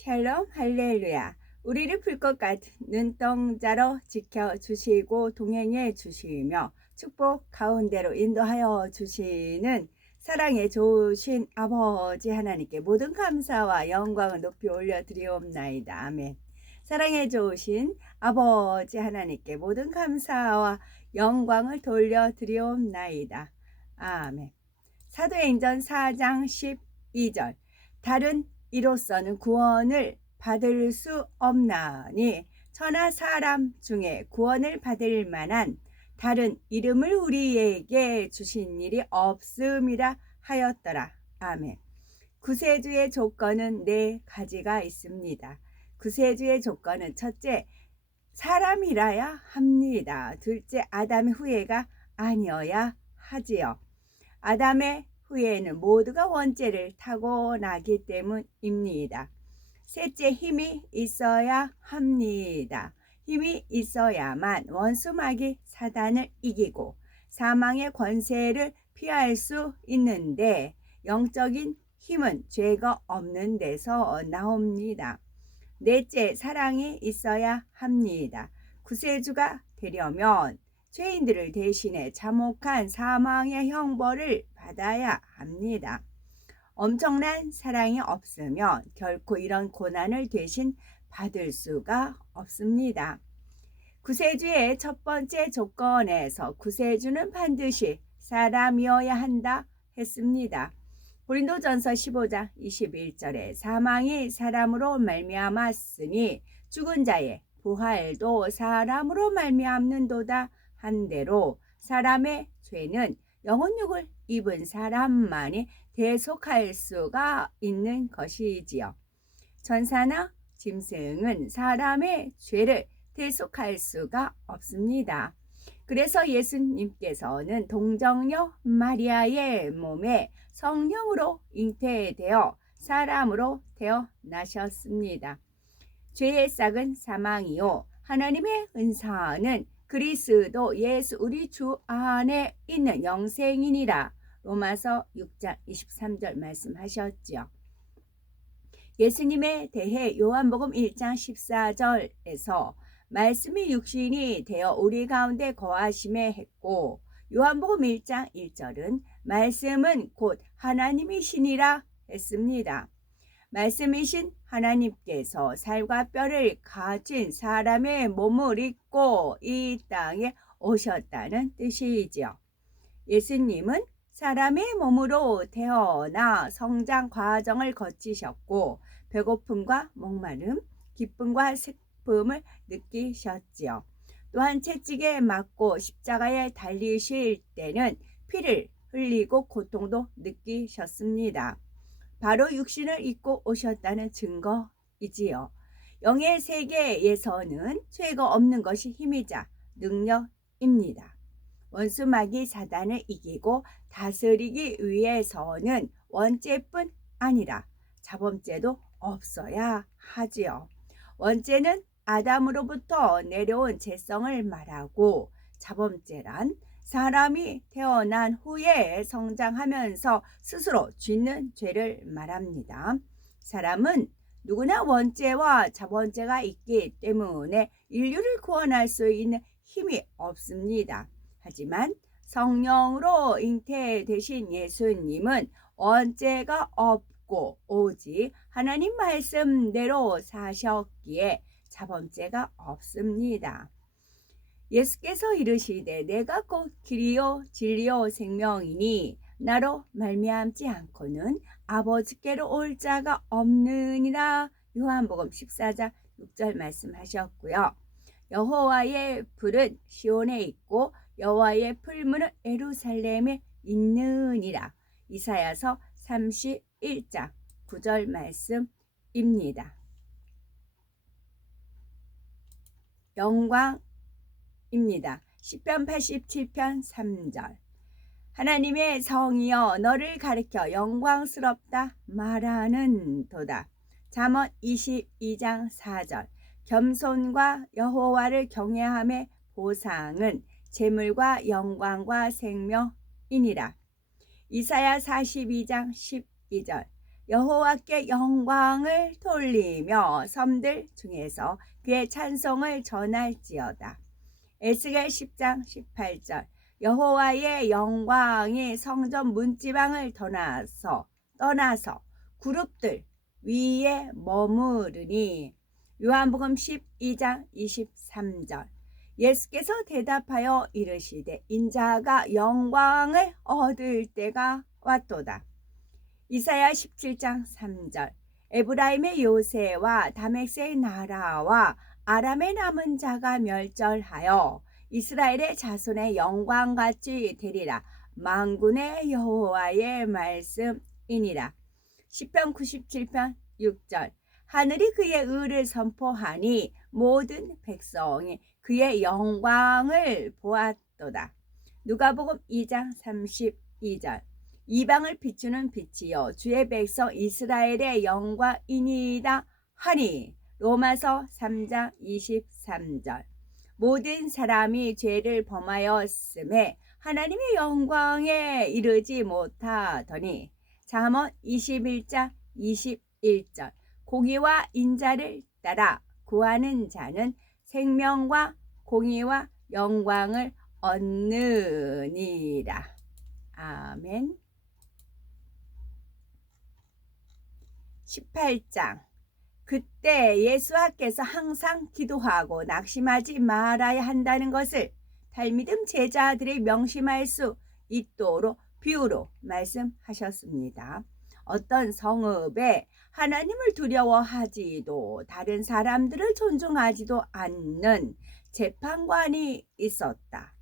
샬롬 할렐루야. 우리를 불꽃 같은 눈동자로 지켜주시고 동행해 주시며 축복 가운데로 인도하여 주시는 사랑에 좋으신 아버지 하나님께 모든 감사와 영광을 높이 올려드리옵나이다. 아멘. 사랑에 좋으신 아버지 하나님께 모든 감사와 영광을 돌려드리옵나이다. 아멘. 사도행전 4장 12절. 다른 이로서는 구원을 받을 수 없나니 천하 사람 중에 구원을 받을 만한 다른 이름을 우리에게 주신 일이 없음이라 하였더라. 아멘. 구세주의 조건은 네 가지가 있습니다. 구세주의 조건은 첫째, 사람이라야 합니다. 둘째, 아담의 후예가 아니어야 하지요. 아담의 후에는 모두가 원죄를 타고나기 때문입니다. 셋째, 힘이 있어야 합니다. 힘이 있어야만 원수마귀 사단을 이기고 사망의 권세를 피할 수 있는데 영적인 힘은 죄가 없는 데서 나옵니다. 넷째, 사랑이 있어야 합니다. 구세주가 되려면 죄인들을 대신해 참혹한 사망의 형벌을 받아야 합니다. 엄청난 사랑이 없으면 결코 이런 고난을 대신 받을 수가 없습니다. 구세주의 첫 번째 조건에서 구세주는 반드시 사람이어야 한다 했습니다. 고린도전서 15장 21절에 사망이 사람으로 말미암았으니 죽은 자의 부활도 사람으로 말미암는도다 한대로 사람의 죄는 영혼육을 입은 사람만이 대속할 수가 있는 것이지요. 천사나 짐승은 사람의 죄를 대속할 수가 없습니다. 그래서 예수님께서는 동정녀 마리아의 몸에 성령으로 잉태되어 사람으로 태어나셨습니다. 죄의 싹은 사망이요 하나님의 은사는 그리스도 예수 우리 주 안에 있는 영생이니라. 로마서 6장 23절 말씀하셨지요. 예수님에 대해 요한복음 1장 14절에서 말씀이 육신이 되어 우리 가운데 거하심에 했고, 요한복음 1장 1절은 말씀은 곧 하나님이시니라 했습니다. 말씀이신 하나님께서 살과 뼈를 가진 사람의 몸을 입고 이 땅에 오셨다는 뜻이지요. 예수님은 사람의 몸으로 태어나 성장 과정을 거치셨고 배고픔과 목마름, 기쁨과 슬픔을 느끼셨지요. 또한 채찍에 맞고 십자가에 달리실 때는 피를 흘리고 고통도 느끼셨습니다. 바로 육신을 입고 오셨다는 증거이지요. 영의 세계에서는 죄가 없는 것이 힘이자 능력입니다. 원수마귀 사단을 이기고 다스리기 위해서는 원죄뿐 아니라 자범죄도 없어야 하지요. 원죄는 아담으로부터 내려온 죄성을 말하고 자범죄란 사람이 태어난 후에 성장하면서 스스로 짓는 죄를 말합니다. 사람은 누구나 원죄와 자범죄가 있기 때문에 인류를 구원할 수 있는 힘이 없습니다. 하지만 성령으로 잉태되신 예수님은 원죄가 없고 오직 하나님 말씀대로 사셨기에 자범죄가 없습니다. 예수께서 이르시되 내가 곧 길이요 진리요 생명이니 나로 말미암지 않고는 아버지께로 올 자가 없느니라. 요한복음 14장 6절 말씀하셨고요. 여호와의 불은 시온에 있고 여호와의 풀무는 예루살렘에 있느니라. 이사야서 31장 9절 말씀입니다. 영광입니다. 시편 87편 3절. 하나님의 성이여 너를 가리켜 영광스럽다 말하는 도다. 잠언 22장 4절. 겸손과 여호와를 경외함의 보상은 재물과 영광과 생명이니라. 이사야 42장 12절. 여호와께 영광을 돌리며 섬들 중에서 그의 찬송을 전할지어다. 에스겔 10장 18절. 여호와의 영광이 성전 문지방을 떠나서 그룹들 위에 머무르니. 요한복음 12장 23절. 예수께서 대답하여 이르시되 인자가 영광을 얻을 때가 왔도다. 이사야 17장 3절. 에브라임의 요새와 다메섹의 나라와 아람의 남은 자가 멸절하여 이스라엘의 자손의 영광같이 되리라. 만군의 여호와의 말씀이니라. 시편 97편 6절. 하늘이 그의 의를 선포하니 모든 백성이 그의 영광을 보았도다. 누가복음 2장 32절. 이방을 비추는 빛이요 주의 백성 이스라엘의 영광이니이다 하니. 로마서 3장 23절. 모든 사람이 죄를 범하였음에 하나님의 영광에 이르지 못하더니. 잠언 21장 21절. 공의와 인자를 따라 구하는 자는 생명과 공의와 영광을 얻느니라. 아멘. 18장. 그때 예수께서 항상 기도하고 낙심하지 말아야 한다는 것을 달미듬 제자들이 명심할 수 있도록 비유로 말씀하셨습니다. 어떤 성읍에 하나님을 두려워하지도 다른 사람들을 존중하지도 않는 재판관이 있었다.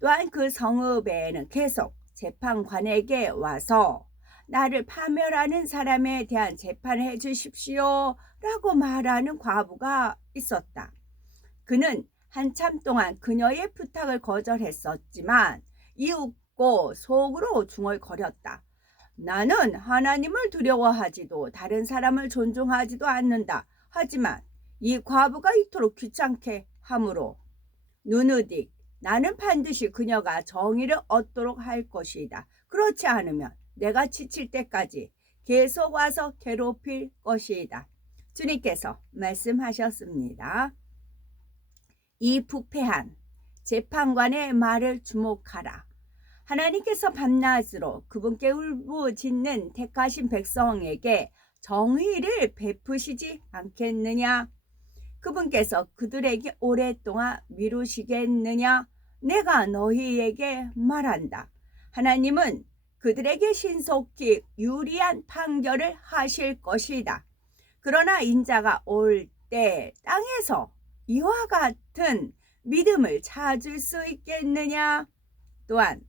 또한 그 성읍에는 계속 재판관에게 와서 나를 파멸하는 사람에 대한 재판을 해주십시오 라고 말하는 과부가 있었다. 그는 한참 동안 그녀의 부탁을 거절했었지만 이윽고 속으로 중얼거렸다. 나는 하나님을 두려워하지도 다른 사람을 존중하지도 않는다. 하지만 이 과부가 이토록 귀찮게 하므로 누누딕 나는 반드시 그녀가 정의를 얻도록 할 것이다. 그렇지 않으면 내가 지칠 때까지 계속 와서 괴롭힐 것이다. 주님께서 말씀하셨습니다. 이 부패한 재판관의 말을 주목하라. 하나님께서 밤낮으로 그분께 울부짖는 택하신 백성에게 정의를 베푸시지 않겠느냐? 그분께서 그들에게 오랫동안 미루시겠느냐? 내가 너희에게 말한다. 하나님은 그들에게 신속히 유리한 판결을 하실 것이다. 그러나 인자가 올 때 땅에서 이와 같은 믿음을 찾을 수 있겠느냐? 또한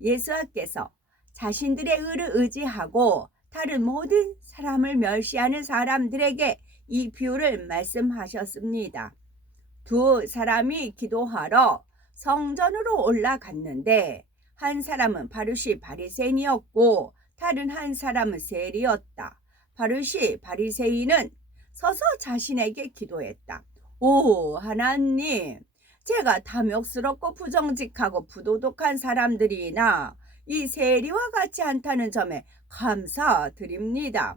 예수께서 자신들의 의를 의지하고 다른 모든 사람을 멸시하는 사람들에게 이 비유를 말씀하셨습니다. 두 사람이 기도하러 성전으로 올라갔는데 한 사람은 바리시 바리새인이었고 다른 한 사람은 세리였다. 바리시 바리새인은 서서 자신에게 기도했다. 오 하나님, 제가 탐욕스럽고 부정직하고 부도덕한 사람들이나 이 세리와 같지 않다는 점에 감사드립니다.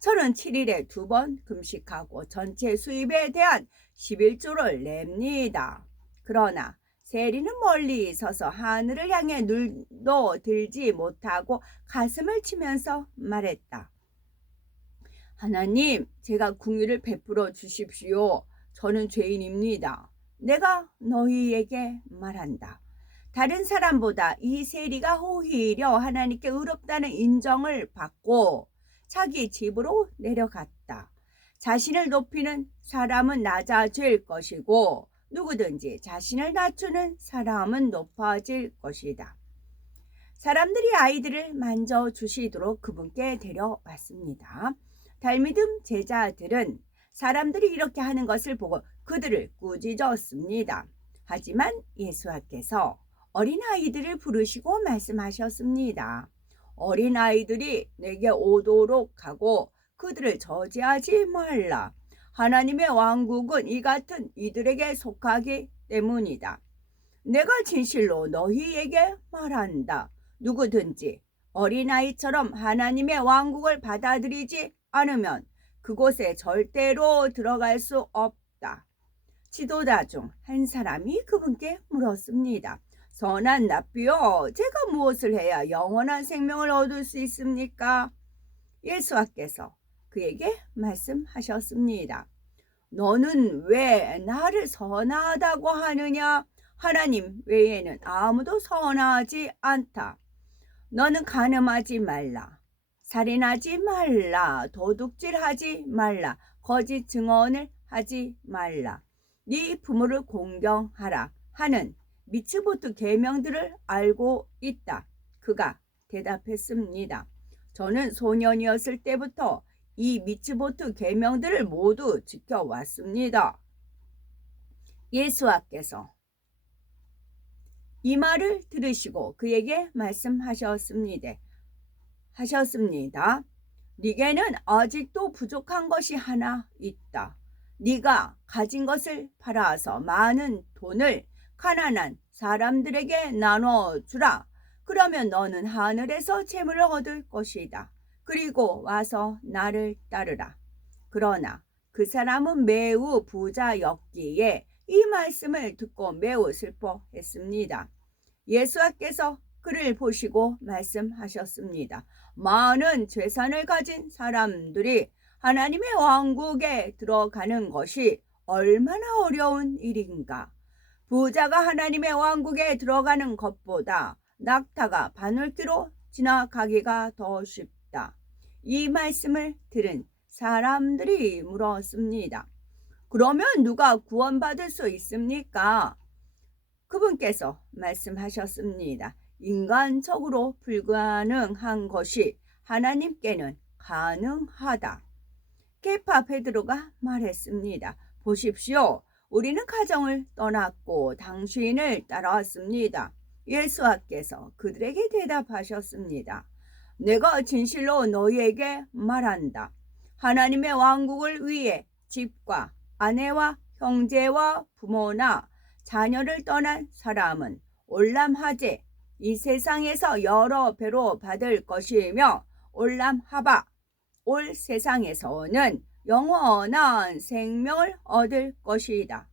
저는 7일에 2번 금식하고 전체 수입에 대한 11조를 냅니다. 그러나 세리는 멀리 서서 하늘을 향해 눈도 들지 못하고 가슴을 치면서 말했다. 하나님, 제가 긍휼을 베풀어 주십시오. 저는 죄인입니다. 내가 너희에게 말한다. 다른 사람보다 이 세리가 오히려 하나님께 의롭다는 인정을 받고 자기 집으로 내려갔다. 자신을 높이는 사람은 낮아질 것이고 누구든지 자신을 낮추는 사람은 높아질 것이다. 사람들이 아이들을 만져주시도록 그분께 데려왔습니다. 달미듬 제자들은 사람들이 이렇게 하는 것을 보고 그들을 꾸짖었습니다. 하지만 예수께서 어린아이들을 부르시고 말씀하셨습니다. 어린아이들이 내게 오도록 하고 그들을 저지하지 말라. 하나님의 왕국은 이 같은 이들에게 속하기 때문이다. 내가 진실로 너희에게 말한다. 누구든지 어린아이처럼 하나님의 왕국을 받아들이지 않으면 그곳에 절대로 들어갈 수 없다. 지도자 중 한 사람이 그분께 물었습니다. 선한 랍비요, 제가 무엇을 해야 영원한 생명을 얻을 수 있습니까? 예수께서 그에게 말씀하셨습니다. 너는 왜 나를 선하다고 하느냐? 하나님 외에는 아무도 선하지 않다. 너는 간음하지 말라. 살인하지 말라. 도둑질하지 말라. 거짓 증언을 하지 말라. 네 부모를 공경하라 하는 미츠보트 계명들을 알고 있다. 그가 대답했습니다. 저는 소년이었을 때부터 이 미츠보트 계명들을 모두 지켜왔습니다. 예수께서 이 말을 들으시고 그에게 말씀하셨습니다. 네게는 아직도 부족한 것이 하나 있다. 네가 가진 것을 팔아서 많은 돈을 가난한 사람들에게 나눠주라. 그러면 너는 하늘에서 재물을 얻을 것이다. 그리고 와서 나를 따르라. 그러나 그 사람은 매우 부자였기에 이 말씀을 듣고 매우 슬퍼했습니다. 예수께서 그를 보시고 말씀하셨습니다. 많은 재산을 가진 사람들이 하나님의 왕국에 들어가는 것이 얼마나 어려운 일인가. 부자가 하나님의 왕국에 들어가는 것보다 낙타가 바늘귀로 지나가기가 더 쉽다. 이 말씀을 들은 사람들이 물었습니다. 그러면 누가 구원받을 수 있습니까? 그분께서 말씀하셨습니다. 인간적으로 불가능한 것이 하나님께는 가능하다. 케파 베드로가 말했습니다. 보십시오. 우리는 가정을 떠났고 당신을 따라왔습니다. 예수께서 그들에게 대답하셨습니다. 내가 진실로 너희에게 말한다. 하나님의 왕국을 위해 집과 아내와 형제와 부모나 자녀를 떠난 사람은 올람하되 이 세상에서 여러 배로 받을 것이며 올람하바 올 세상에서는 영원한 생명을 얻을 것이다.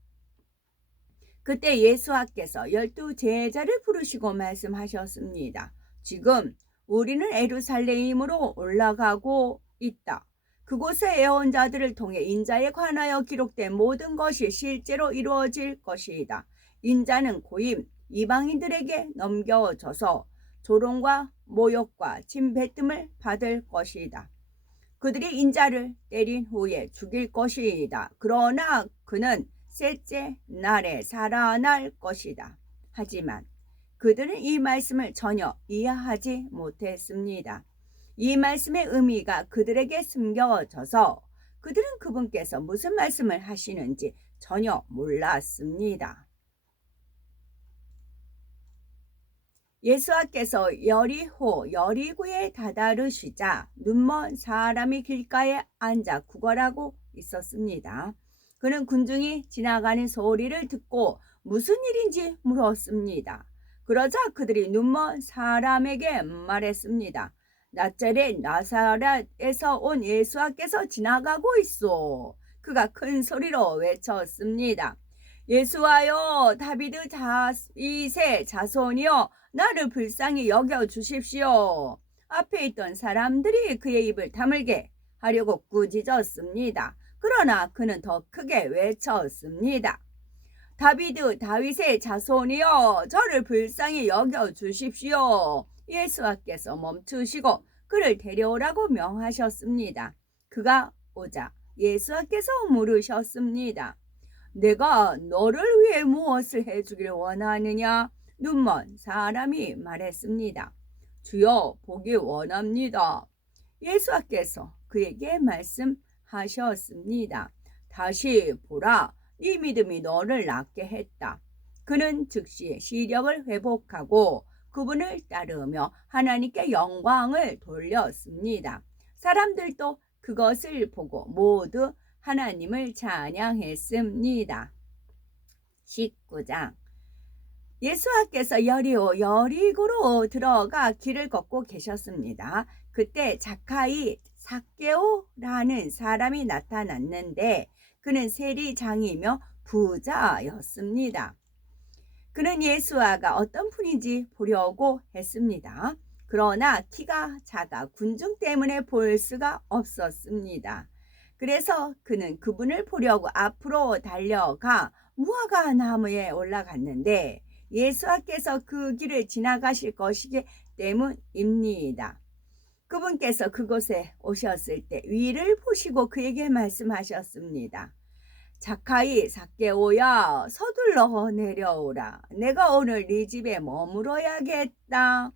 그때 예수께서 12 제자를 부르시고 말씀하셨습니다. 지금 우리는 예루살렘으로 올라가고 있다. 그곳의 예언자들을 통해 인자에 관하여 기록된 모든 것이 실제로 이루어질 것이다. 인자는 고임 이방인들에게 넘겨져서 조롱과 모욕과 침뱉음을 받을 것이다. 그들이 인자를 때린 후에 죽일 것이다. 그러나 그는 셋째 날에 살아날 것이다. 하지만 그들은 이 말씀을 전혀 이해하지 못했습니다. 이 말씀의 의미가 그들에게 숨겨져서 그들은 그분께서 무슨 말씀을 하시는지 전혀 몰랐습니다. 예수께서 여리고에 다다르시자 눈먼 사람이 길가에 앉아 구걸하고 있었습니다. 그는 군중이 지나가는 소리를 듣고 무슨 일인지 물었습니다. 그러자 그들이 눈먼 사람에게 말했습니다. 나사렛에서 온 예수께서 지나가고 있어. 그가 큰 소리로 외쳤습니다. 예수와여, 다비드 다윗의 자손이여, 나를 불쌍히 여겨 주십시오. 앞에 있던 사람들이 그의 입을 다물게 하려고 꾸짖었습니다. 그러나 그는 더 크게 외쳤습니다. 다윗의 자손이여, 저를 불쌍히 여겨 주십시오. 예수께서 멈추시고 그를 데려오라고 명하셨습니다. 그가 오자 예수께서 물으셨습니다. 내가 너를 위해 무엇을 해주기를 원하느냐? 눈먼 사람이 말했습니다. 주여, 보기 원합니다. 예수께서 그에게 말씀하셨습니다. 다시 보라, 네 믿음이 너를 낫게 했다. 그는 즉시 시력을 회복하고 그분을 따르며 하나님께 영광을 돌렸습니다. 사람들도 그것을 보고 모두 하나님을 찬양했습니다. 19장 예수께서 여리고로 들어가 길을 걷고 계셨습니다. 그때 작가이 삭개오라는 사람이 나타났는데 그는 세리장이며 부자였습니다. 그는 예수아가 어떤 분인지 보려고 했습니다. 그러나 키가 작아 군중 때문에 볼 수가 없었습니다. 그래서 그는 그분을 보려고 앞으로 달려가 무화과 나무에 올라갔는데 예수께서 그 길을 지나가실 것이기 때문입니다. 그분께서 그곳에 오셨을 때 위를 보시고 그에게 말씀하셨습니다. 자카이 삭개오야 서둘러 내려오라. 내가 오늘 네 집에 머물어야겠다.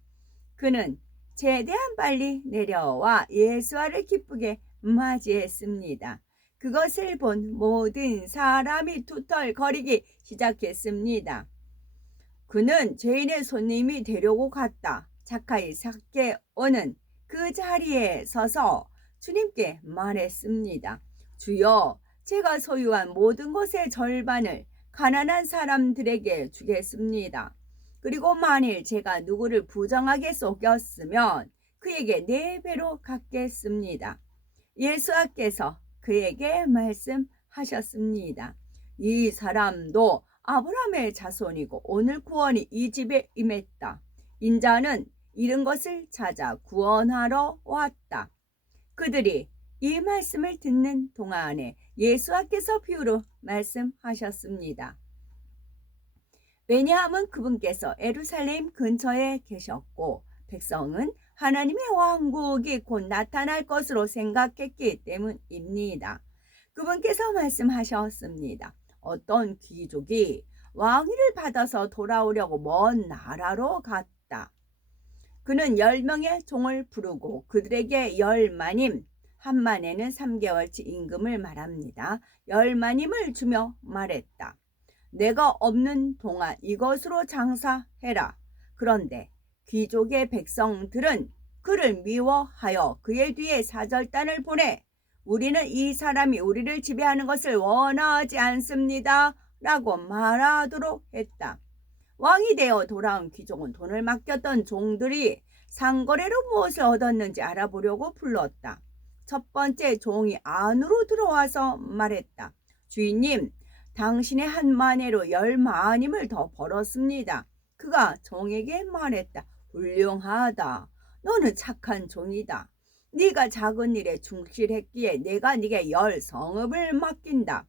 그는 최대한 빨리 내려와 예수와를 기쁘게 맞이했습니다. 그것을 본 모든 사람이 투덜거리기 시작했습니다. 그는 죄인의 손님이 되려고 갔다. 자카이 삭개오는 그 자리에 서서 주님께 말했습니다. 주여, 제가 소유한 모든 것의 절반을 가난한 사람들에게 주겠습니다. 그리고 만일 제가 누구를 부정하게 속였으면 그에게 4배로 갚겠습니다. 예수께서 그에게 말씀하셨습니다. 이 사람도 아브라함의 자손이고 오늘 구원이 이 집에 임했다. 인자는 잃은 것을 찾아 구원하러 왔다. 그들이 이 말씀을 듣는 동안에 예수께서 비유로 말씀하셨습니다. 왜냐하면 그분께서 예루살렘 근처에 계셨고 백성은 하나님의 왕국이 곧 나타날 것으로 생각했기 때문입니다. 그분께서 말씀하셨습니다. 어떤 귀족이 왕위를 받아서 돌아오려고 먼 나라로 갔다. 그는 10명의 종을 부르고 그들에게 10마님, 한 만에는 3개월치 임금을 말합니다. 10마님을 주며 말했다. 내가 없는 동안 이것으로 장사해라. 그런데 귀족의 백성들은 그를 미워하여 그의 뒤에 사절단을 보내 우리는 이 사람이 우리를 지배하는 것을 원하지 않습니다. 라고 말하도록 했다. 왕이 되어 돌아온 귀족은 돈을 맡겼던 종들이 상거래로 무엇을 얻었는지 알아보려고 불렀다. 첫 번째 종이 안으로 들어와서 말했다. 주인님, 당신의 한 마네로 10마님을 더 벌었습니다. 그가 종에게 말했다. 훌륭하다. 너는 착한 종이다. 네가 작은 일에 충실했기에 내가 네게 10성읍을 맡긴다.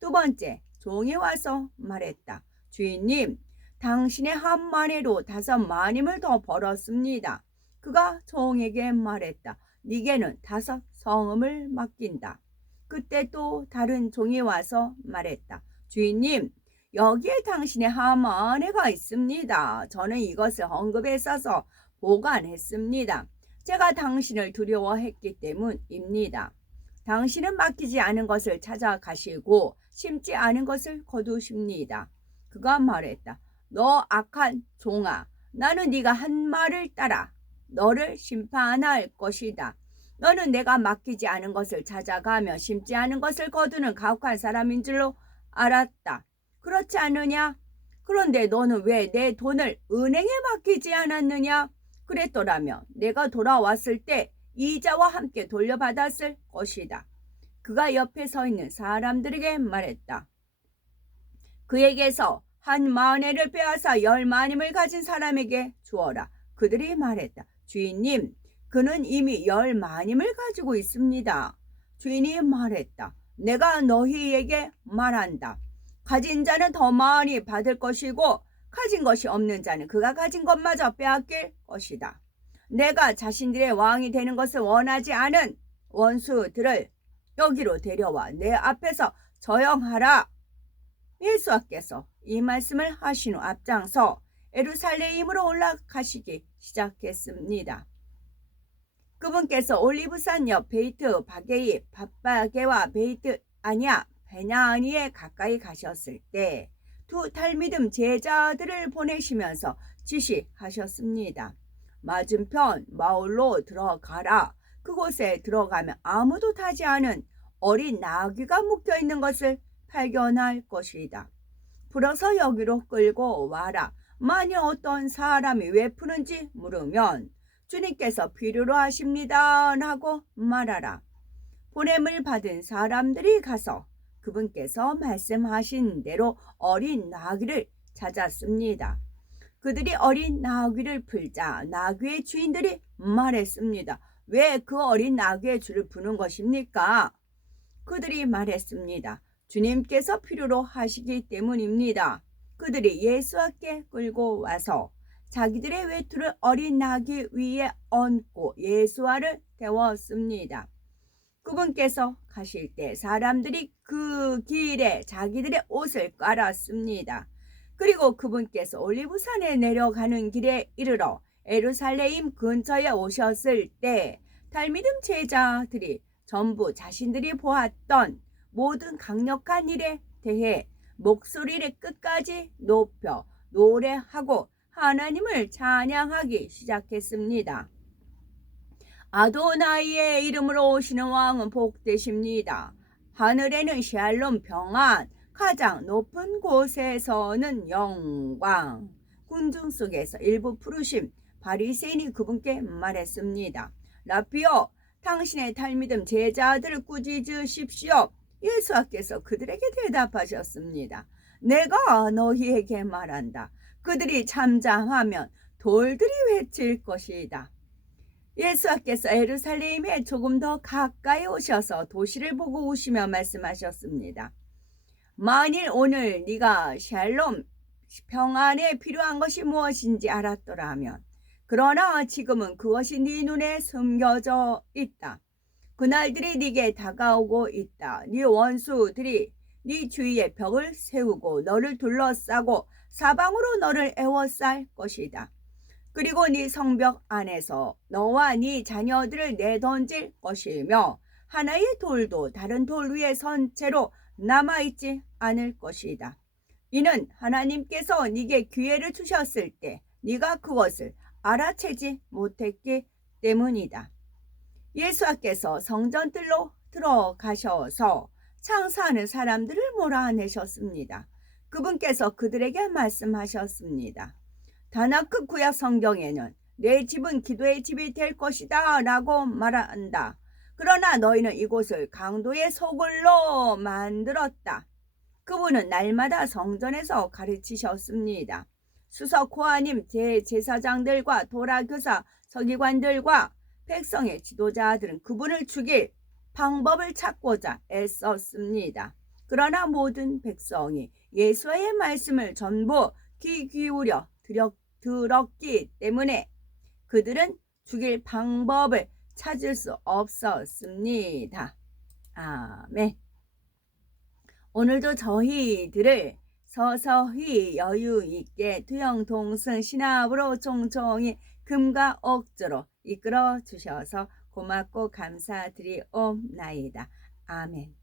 두 번째 종이 와서 말했다. 주인님, 당신의 한 마네로 5마님을 더 벌었습니다. 그가 종에게 말했다. 네게는 5성읍을 맡긴다. 그때 또 다른 종이 와서 말했다. 주인님, 여기에 당신의 한 마네가 있습니다. 저는 이것을 헝겊에 싸서 보관했습니다. 제가 당신을 두려워했기 때문입니다. 당신은 맡기지 않은 것을 찾아가시고 심지 않은 것을 거두십니다. 그가 말했다. 너 악한 종아, 나는 네가 한 말을 따라 너를 심판할 것이다. 너는 내가 맡기지 않은 것을 찾아가며 심지 않은 것을 거두는 가혹한 사람인 줄로 알았다. 그렇지 않느냐? 그런데 너는 왜 내 돈을 은행에 맡기지 않았느냐? 그랬더라면 내가 돌아왔을 때 이자와 함께 돌려받았을 것이다. 그가 옆에 서 있는 사람들에게 말했다. 그에게서 한 마네를 빼앗아 10마님을 가진 사람에게 주어라. 그들이 말했다. 주인님, 그는 이미 10마님을 가지고 있습니다. 주인이 말했다. 내가 너희에게 말한다. 가진 자는 더 많이 받을 것이고 가진 것이 없는 자는 그가 가진 것마저 빼앗길 것이다. 내가 자신들의 왕이 되는 것을 원하지 않은 원수들을 여기로 데려와 내 앞에서 저형하라. 예수께서 이 말씀을 하신 후 앞장서 예루살렘으로 올라가시기 시작했습니다. 그분께서 올리브산 옆 베이트 바게이 밧바게와 베이트 아냐 베냐니에 가까이 가셨을 때 두 talmidim 제자들을 보내시면서 지시하셨습니다. 맞은편 마을로 들어가라. 그곳에 들어가면 아무도 타지 않은 어린 나귀가 묶여있는 것을 발견할 것이다. 풀어서 여기로 끌고 와라. 만일 어떤 사람이 왜 푸는지 물으면 주님께서 필요로 하십니다 라고 말하라. 보냄을 받은 사람들이 가서 그분께서 말씀하신 대로 어린 나귀를 찾았습니다. 그들이 어린 나귀를 풀자 나귀의 주인들이 말했습니다. 왜 그 어린 나귀의 줄을 푸는 것입니까? 그들이 말했습니다. 주님께서 필요로 하시기 때문입니다. 그들이 예수께 끌고 와서 자기들의 외투를 어린 나귀 위에 얹고 예수와를 태웠습니다. 그분께서 가실 때 사람들이 그 길에 자기들의 옷을 깔았습니다. 그리고 그분께서 올리브산에 내려가는 길에 이르러 예루살렘 근처에 오셨을 때 달미듬 제자들이 전부 자신들이 보았던 모든 강력한 일에 대해 목소리를 끝까지 높여 노래하고 하나님을 찬양하기 시작했습니다. 아도나이의 이름으로 오시는 왕은 복되십니다. 하늘에는 샬롬 평안, 가장 높은 곳에서는 영광. 군중 속에서 일부 부르심 바리새인이 그분께 말했습니다. 라피오, 당신의 달미듬 제자들을 꾸짖으십시오. 예수께서 그들에게 대답하셨습니다. 내가 너희에게 말한다. 그들이 잠잠하면 돌들이 외칠 것이다. 예수께서 예루살렘에 조금 더 가까이 오셔서 도시를 보고 오시며 말씀하셨습니다. 만일 오늘 네가 샬롬 평안에 필요한 것이 무엇인지 알았더라면, 그러나 지금은 그것이 네 눈에 숨겨져 있다. 그날들이 네게 다가오고 있다. 네 원수들이 네 주위에 벽을 세우고 너를 둘러싸고 사방으로 너를 에워쌀 것이다. 그리고 네 성벽 안에서 너와 네 자녀들을 내던질 것이며 하나의 돌도 다른 돌 위에 선 채로 남아있지 않을 것이다. 이는 하나님께서 네게 기회를 주셨을 때 네가 그것을 알아채지 못했기 때문이다. 예수께서 성전들로 들어가셔서 창사하는 사람들을 몰아내셨습니다. 그분께서 그들에게 말씀하셨습니다. 다나크 구약 성경에는 내 집은 기도의 집이 될 것이다 라고 말한다. 그러나 너희는 이곳을 강도의 소굴로 만들었다. 그분은 날마다 성전에서 가르치셨습니다. 수석 고아님 대제사장들과 도라교사 서기관들과 백성의 지도자들은 그분을 죽일 방법을 찾고자 애썼습니다. 그러나 모든 백성이 예수의 말씀을 전부 귀 기울여 들었기 때문에 그들은 죽일 방법을 찾을 수 없었습니다. 아멘. 오늘도 저희들을 서서히 여유 있게 투영동승 신압으로 총총히 금과 옥조로 이끌어 주셔서 고맙고 감사드리옵나이다. 아멘.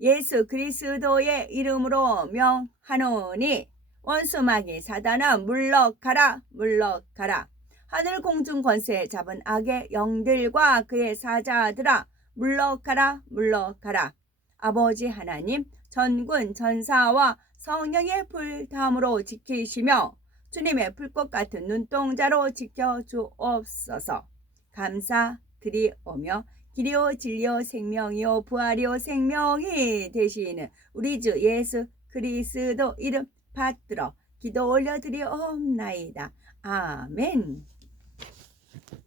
예수 그리스도의 이름으로 명하노니 원수마귀 사단아 물러가라 물러가라. 하늘 공중 권세 잡은 악의 영들과 그의 사자들아 물러가라 물러가라. 아버지 하나님 전군 전사와 성령의 불담으로 지키시며 주님의 불꽃 같은 눈동자로 지켜주옵소서. 감사드리오며 길이요 진리요 생명이요 부활이요 생명이 되시는 우리 주 예수 그리스도 이름 받들어 기도 올려드리옵나이다. 아멘.